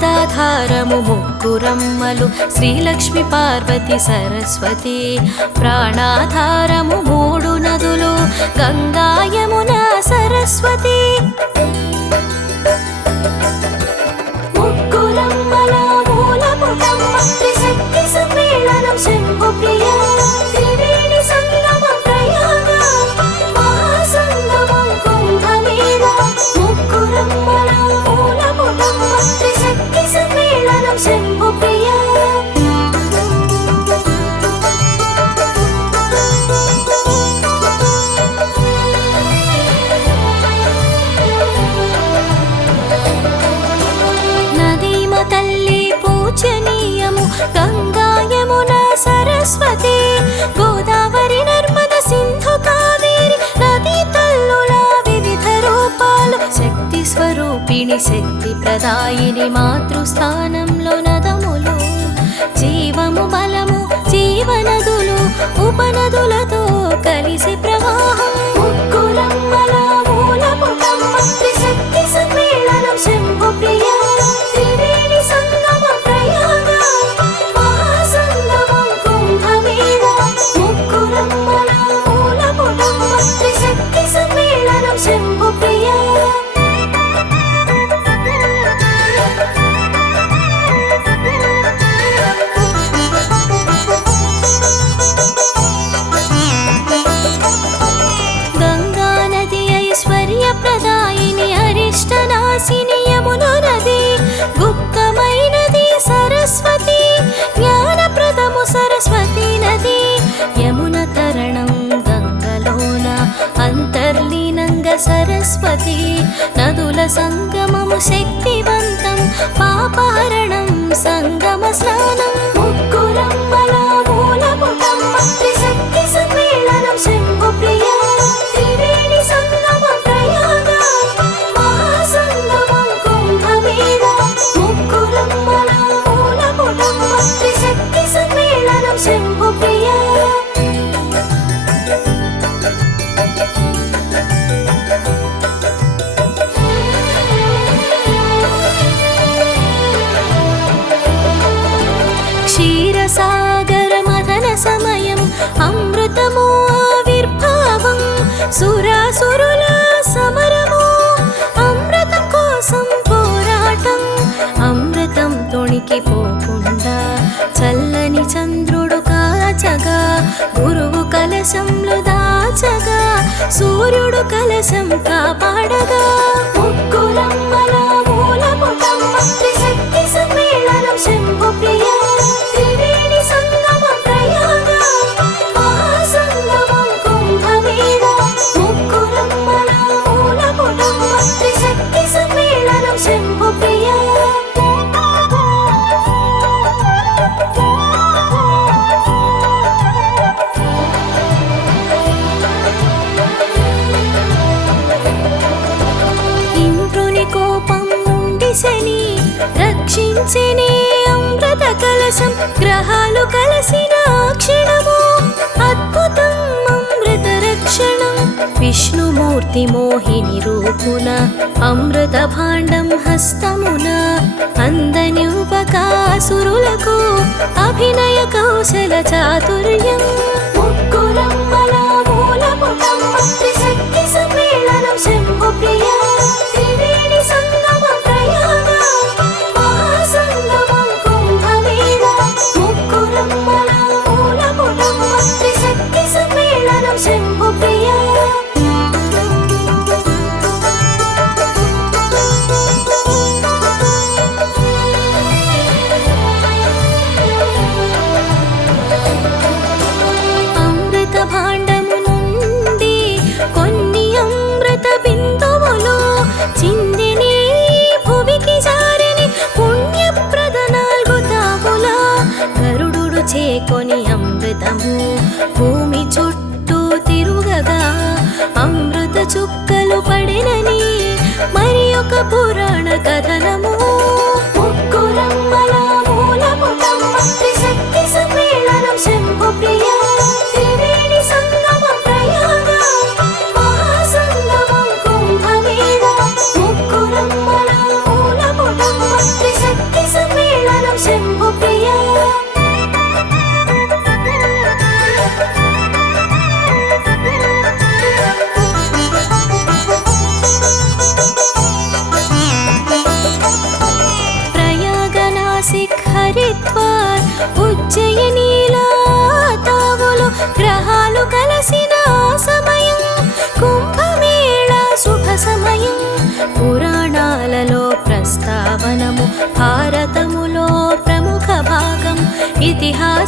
మూలదాధారము ముగ్గురమ్మలు శ్రీలక్ష్మి పార్వతి సరస్వతి. ప్రాణాధారము మూడు నదులు గంగా యమున సరస్వతి. ముగ్గురమ్మల మూలపుటమ్మ త్రిశక్తి సమ్మేళనం శంభుప్రియ. త్రివేణి సంగమ ప్రయాగ మహాసంగమం కుంభమేళ. ముగ్గురమ్మల మూలపుటమ్మ త్రిశక్తి సమ్మేళనం శంభుప్రియ. నదీమ తల్లి పూజనీయము గంగా యమున సరస్వతి. గోదావరి నర్మద సింధు కావేరి నదీ తల్లుల వివిధ రూపాలు. శక్తి స్వరూపిణి శక్తి ప్రదాయిని మాతృస్థానంలో నదములు. జీవము బలము జీవనదులు ఉపనదులతో కలిసి ప్రవాహం. ముగ్గురమ్మల మూలపుటమ్మ త్రిశక్తి సమ్మేళనం శంభుప్రియ. త్రివేణి సంగమ ప్రయాగ మహాసంగమం కుంభమేళ. ముగ్గురమ్మల మూలపుటమ్మ త్రిశక్తి సమ్మేళనం శంభుప్రియ. గంగా నది ఐశ్వర్య ప్రదాయిని అరిష్టనాశిని యమున నది. గుప్తమైనది సరస్వతి జ్ఞానప్రదము సరస్వతి నది. యమున తరణం గంగలోన అంతర్లీనంగా సరస్వతి. నదుల సంగమము శక్తివంతం పాపహరణం సంగమ స్నానం. ముగ్గురమ్మల మూలపుటమ్మ త్రిశక్తి సమ్మేళనం శంభుప్రియ. త్రివేణి సంగమ ప్రయాగ మహాసంగమం కుంభమేళ. ముగ్గురమ్మల మూలపుటమ్మ త్రిశక్తి సమ్మేళనం శంభుప్రియ. క్షీరసాగర మథన సమయం అమృతము ఆవిర్భావం. సురాసురుల సమరము అమృతం కోసం పోరాటం. అమృతం తొణికిపోకుండా చల్లని చంద్రుడు కాచగా. గురువు కలశంలో దాచగా సూర్యుడు కలశం కాపాడగా. ముగ్గురమ్మల మూలపుటమ్మ త్రిశక్తి సమ్మేళనం శంభుప్రియ. త్రివేణి సంగమ ప్రయాగ మహాసంగమం కుంభమేళ. ముగ్గురమ్మల మూలపుటమ్మ త్రిశక్తి సమ్మేళనం శంభుప్రియ. ఇంద్రుని కోపం నుండి శని రక్షించినే అమృత కలశం. గ్రహాలు కలిసిన క్షణము అద్భుతం అమృత రక్షణం. విష్ణుమూర్తి మోహిని రూపున అమృత భాండం హస్తమున. అందనివ్వకాసురులకు అభినయ కౌశల చాతుర్యం. ముగ్గురమ్మల మూలపుటమ్మ త్రిశక్తి సమ్మేళనం శంభుప్రియ. త్రివేణి సంగమ ప్రయాగ మహాసంగమం కుంభమేళ. ముగ్గురమ్మల మూలపుటమ్మ త్రిశక్తి సమ్మేళనం శంభుప్రియ. అమృత భాండము నుండి కొన్ని అమృత బిందువులు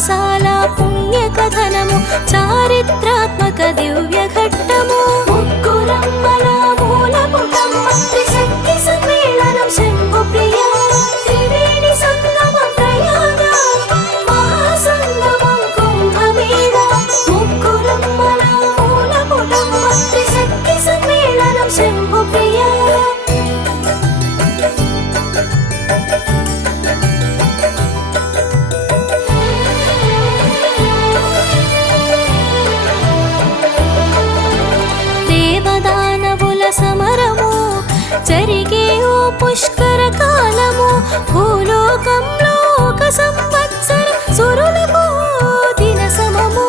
మాసాల పుణ్యకథనము చారిత్రాత్మక దివ్య ఘట్టము ముగ్గురమ్మల మూలపుటమ్మ త్రిశక్తి సమ్మేళనం శంభుప్రియ త్రివేణి సంగమం ప్రయాగ మహాసంగమం కుంభమేళ ముగ్గురమ్మల మూలపుటమ్మ త్రిశక్తి సమ్మేళనం శంభుప్రియ సమరము జరిగే ఓ పుష్కర కాలము భూలోకంలో ఒక సంవత్సర సురులకు దిన సమము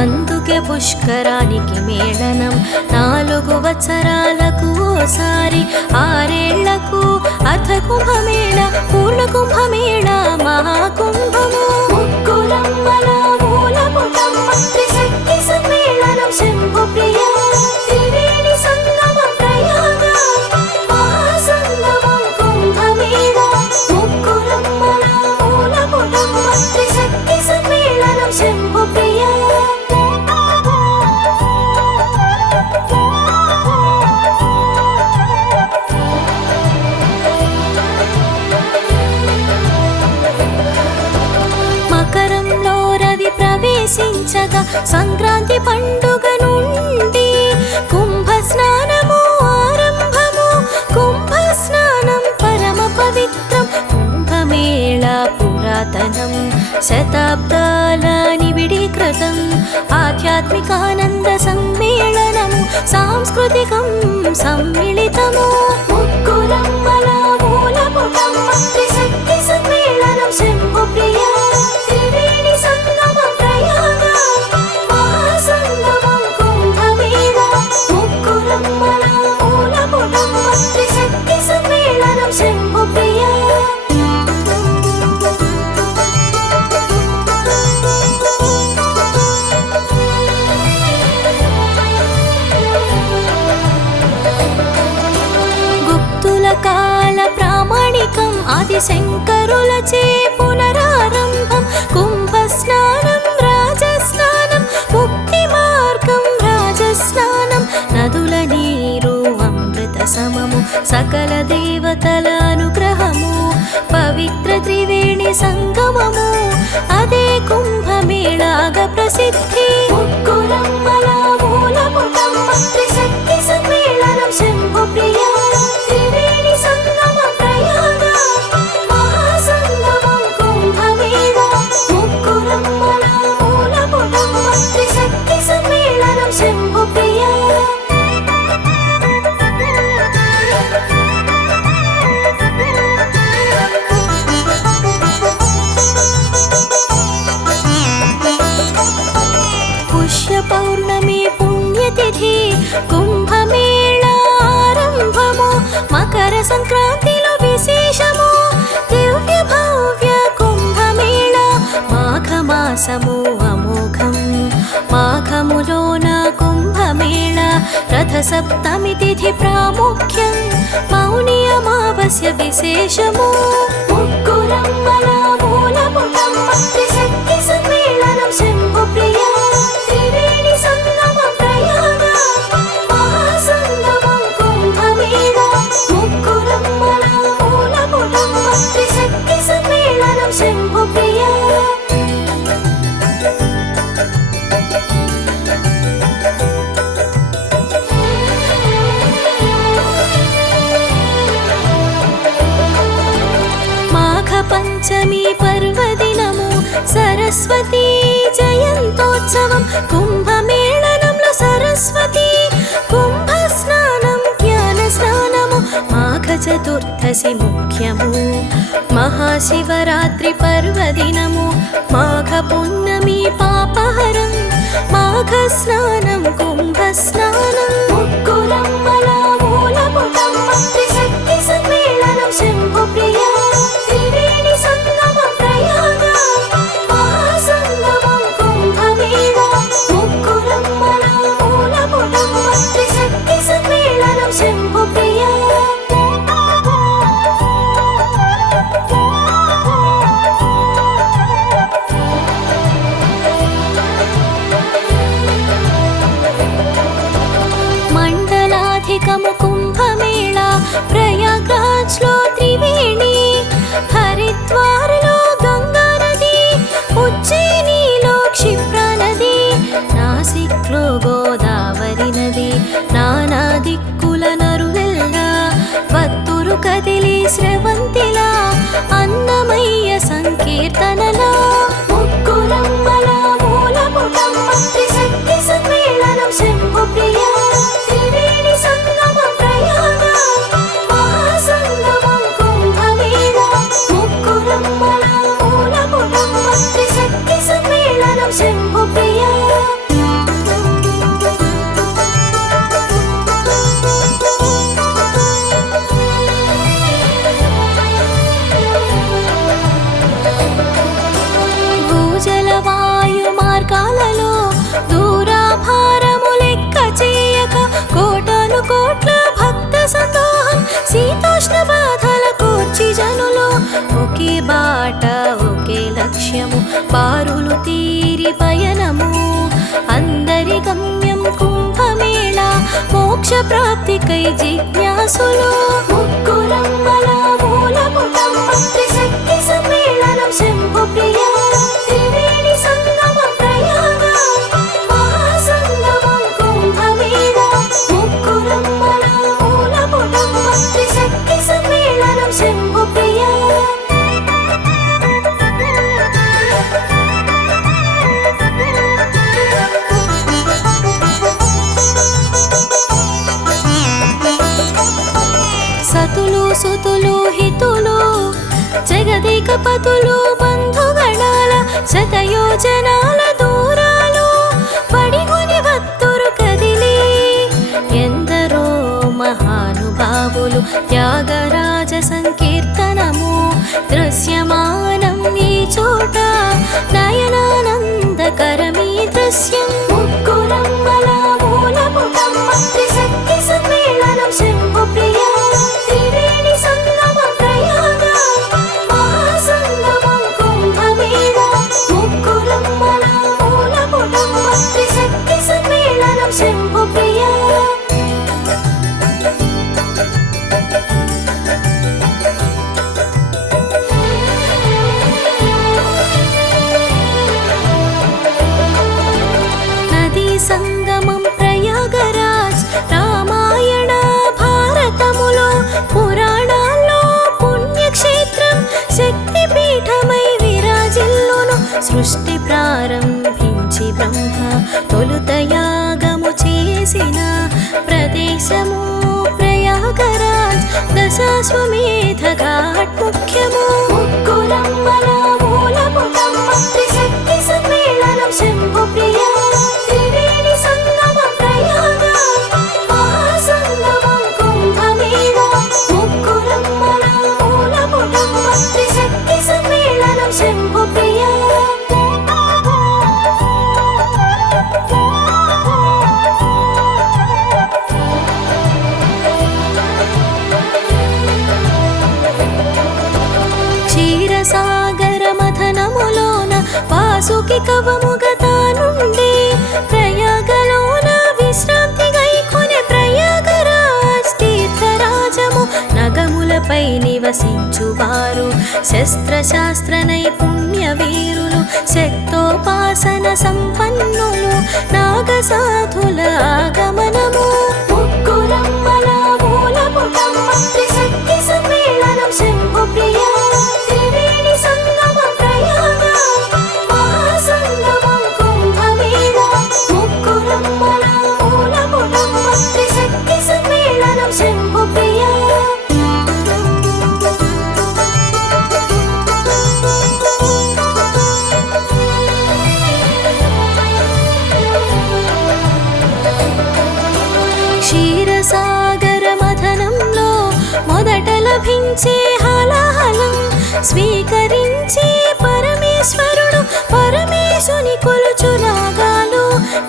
అందుకే పుష్కరానికి మేళనం 4 వత్సరాలకు ఓసారి 6 ఏళ్లకు అర్ధ కుంభమేళ పూర్ణ కుంభమేళ మహాకుంభము ముగ్గురమ్మల మూలపుటమ్మ త్రిశక్తి సమ్మేళనం శంభుప్రియ త్రివేణి సంగమం ప్రయాగ మహాసంగమం కుంభమేళ ముగ్గురమ్మల మూలపుటమ్మ త్రిశక్తి సమ్మేళనం శంభుప్రియ మకరంలో రవి ప్రవేశించగా సంక్రాంతి పండుగ నుండి కుంభ స్నానము ఆరంభము కుంభ స్నానం పరమ పవిత్రం కుంభమేళ పురాతనం శతాబ్దాల నిబిడీకృతం ఆధ్యాత్మికానంద సమ్మేళనము సాంస్కృతికం సమ్మిళితము ముగ్గురమ్మల మూలపుటమ్మ త్రిశక్తి సమ్మేళనం శంభుప్రియ త్రివేణి సంగమం ప్రయాగ మహాసంగమం కుంభమేళ ముగ్గురమ్మల మూలపుటమ్మ త్రిశక్తి సమ్మేళనం శంభుప్రియ గుప్తుల కాల ప్రామాణికం ఆది శంకరులచే పునరారంభం కుంభ స్నానం రాజస్నానం ముక్తి మార్గం రాజస్నానం నదుల నీరు అమృత సమము సకల దేవతల అనుగ్రహము పవిత్ర త్రివేణి సంగమము అదే కుంభమేళాగా ప్రసిద్ధి ముగ్గురమ్మల మూలపుటమ్మ త్రిశక్తి సమ్మేళనం శంభుప్రియ త్రివేణి సంగమం ప్రయాగ మహాసంగమం కుంభమేళ ముగ్గురమ్మల మూలపుటమ్మ త్రిశక్తి సమ్మేళనం శంభుప్రియ పుష్య పౌర్ణమి పుణ్యతిథి కుంభమేళ ఆరంభము మకర సంక్రాంతిలో విశేషము దివ్య భవ్య కుంభమేళ మాఘమాసము అమోఘం మాఘములోన కుంభమేళ రథ సప్తమి తిథి ప్రాముఖ్యం మౌని అమావాస్య విశేషము ముగ్గురమ్మల మూలపుటమ్మ త్రిశక్తి సమ్మేళనం శంభుప్రియ త్రివేణి సంగమం ప్రయాగ మహాసంగమం కుంభమేళ ముగ్గురమ్మల మూలపుటమ్మ త్రిశక్తి సమ్మేళనం శంభుప్రియ పంచమి పర్వదినము సరస్వతి జయంతోత్సవం కుంభమేళనంలో సరస్వతి కుంభ స్నానం జ్ఞాన స్నానము మాఘ చతుర్దశి ముఖ్యము మహాశివరాత్రి పర్వదినము మాఘ పున్నమి పాపహరం మాఘ స్నానం కుంభ స్నానం ముగ్గురమ్మల మూలపుటమ్మ త్రిశక్తి సమ్మేళనం శంభుప్రియ త్రివేణి సంగమం ప్రయాగ మహాసంగమం కుంభమేళ ముగ్గురమ్మల మూలపుటమ్మ త్రిశక్తి సమ్మేళనం శంభుప్రియ స్రవంతిలా అన్నమయ్య సంకీర్తనలా ముగ్గురమ్మల మూలపుటమ్మ త్రిశక్తి సమ్మేళనం శంభు ప్రియ త్రివేణి సంగమం ప్రయాగ మహాసంగమం కుంభమేళ ముగ్గురమ్మల మూలపుటమ్మ త్రిశక్తి సమ్మేళనం శంభు ప్రియ జలవాయు మార్గాలలో దూరాభారము లెక్క చేయక కోటాను కోట్ల భక్త సందోహం శీతోష్ణ బాధల కోర్చి జనులు ఒకే బాట ఒకే లక్ష్యము బారులు తీరి పయనము అందరి గమ్యం కుంభమేళ మోక్ష ప్రాప్తికై జిజ్ఞాసులు ముగ్గురమ్మల మూలపుటమ్మ త్రిశక్తి సమ్మేళనం శంభు ప్రియ త్రివేణి సంగమం ప్రయాగ మహాసంగమం కుంభమేళ ముగ్గురమ్మల మూలపుటమ్మ త్రిశక్తి సమ్మేళనం శంభు ప్రియ సతులు సుతులు హితులు జగదేక పతులు బంధుగణాల శతయోజనాల దూరాలు పడిగుని భక్తురు కదిలి ఎందరో మహానుభావులు త్యాగరాజ సంకీర్తనము దృశ్యమానం ఈ చోట నయనానందకరమీ దృశ్యం ముగ్గురమ్మల మూలపుటమ్మ త్రిశక్తి సమ్మేళనం శంభు ప్రియ త్రివేణి సంగమం ప్రయాగ మహాసంగమం కుంభమేళ ముగ్గురమ్మల మూలపుటమ్మ త్రిశక్తి సమ్మేళనం శంభు ప్రియ నదీ సంగమం ప్రయాగరాజ్ రామాయణ భారతములో పురాణాల్లో పుణ్యక్షేత్రం శక్తిపీఠమై విరాజిల్లును సృష్టి ప్రారంభించి బ్రహ్మ తొలుత యాగము చేసిన ప్రదేశము ప్రయాగరాజ్ దశాశ్వమేధ ఘాట్ ముఖ్యము ముగ్గురమ్మల మూలపుటమ్మ త్రిశక్తి సమ్మేళనం శంభు ప్రియ త్రివేణి సంగమం ప్రయాగ మహాసంగమం కుంభమేళ ముగ్గురమ్మల మూలపుటమ్మ త్రిశక్తి సమ్మేళనం శంభు ప్రియ క్షీరసాగర మథనములోన వాసుకి కవముగతానుండి ప్రయాగలోన విశ్రాంతి గైకొనే ప్రయాగరాజ్ తీర్థరాజము నగములపై నివసించువారు శస్త్రశాస్త్ర నైపుణ్య వీరులు శక్తోపాసన సంపన్నులు నాగసాధుల ఆగమనము ముగ్గురమ్మల మూలపుటమ్మ త్రిశక్తి సమ్మేళనం శంభు ప్రియ త్రివేణి సంగమం ప్రయాగ మహాసంగమం కుంభమేళ ముగ్గురమ్మల మూలపుటమ్మ త్రిశక్తి సమ్మేళనం శంభు ప్రియ క్షీరసాగర మథనంలో మొదట లభించే హలాహలం స్వీకరించి పరమేశ్వరుడు పరమేశుని కొలుచు రాగాలు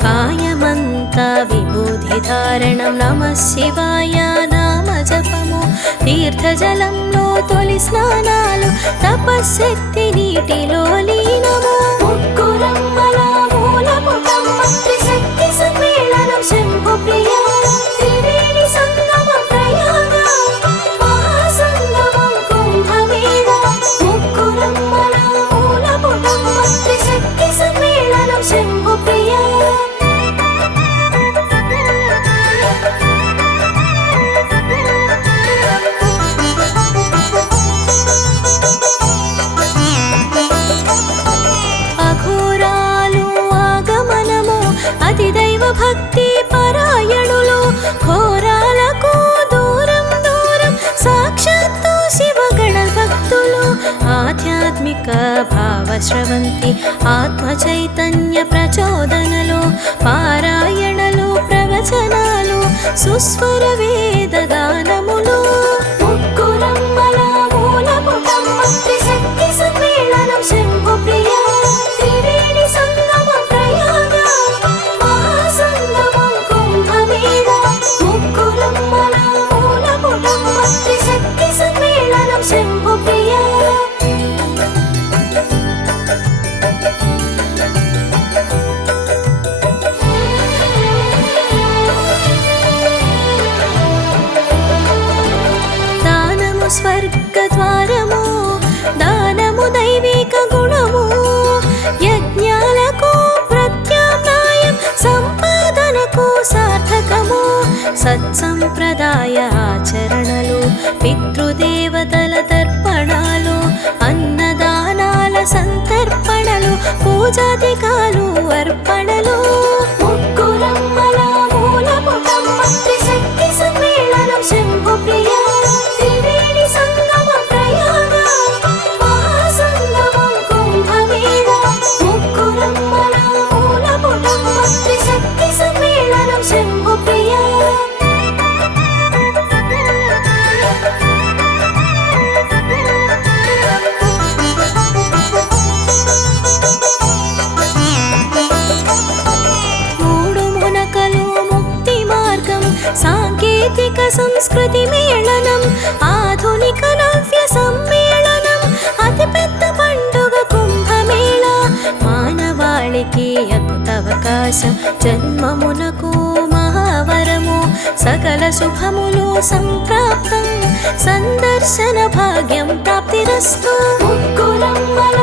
కాయమంతా విభూతి ధారణం నమః శివాయ నామ జపము తీర్థజలంలో తొలి స్నానాలు తపశ్శక్తి నీటిలో లీనము ముగ్గురమ్మల మూలపుటమ్మ త్రిశక్తి సమ్మేళనం శంభు ప్రియ త్రివేణి సంగమం ప్రయాగ మహాసంగమం కుంభమేళ ముగ్గురమ్మల మూలపుటమ్మ త్రిశక్తి సమ్మేళనం శంభు ప్రియ శివభక్తి పరాయణులు ఘోరాలకు దూరం దూరం సాక్షాత్తు శివగణ భక్తులు ఆధ్యాత్మిక భావస్రవంతి ఆత్మ చైతన్య ప్రచోదనలు పారాయణలు ప్రవచనాలు సుస్వర వేద గానములు ముక్కురమ్మల మూలపుటమ్మ త్రిశక్తి సమ్మేళనం శంభు ప్రియ త్రివేణి సంగమం ప్రయాగ మహాసంగమం కుంభమేళ ముక్కురమ్మల మూలపుటమ్మ త్రిశక్తి సమ్మేళనం శంభు ప్రియ స్వర్గద్వారము దానము దైవిక గుణము యజ్ఞాలకు ప్రత్యామ్నాయం సంపాదనకు సార్థకము సత్సంప్రదాయ ఆచరణలు పితృదేవతల తర్పణాలు అన్నదానాల సంతర్పణలు పూజాధికాలు అర్పణలు ముక్కురమ్మల మూలపుటమ్మ త్రిశక్తి సమ్మేళనం శంభు ప్రియ సాంకేతిక సంస్కృతి మేళనం ఆధునిక నవ్య సమ్మేళనం అతిపెద్ద పండుగ కుంభమేళ మానవాళికి అద్భుతావకాశం జన్మమునకు మహావరము సకల శుభములు సంప్రాప్తం సందర్శన భాగ్యం ప్రాప్తిరస్తు ముక్కురమ్మల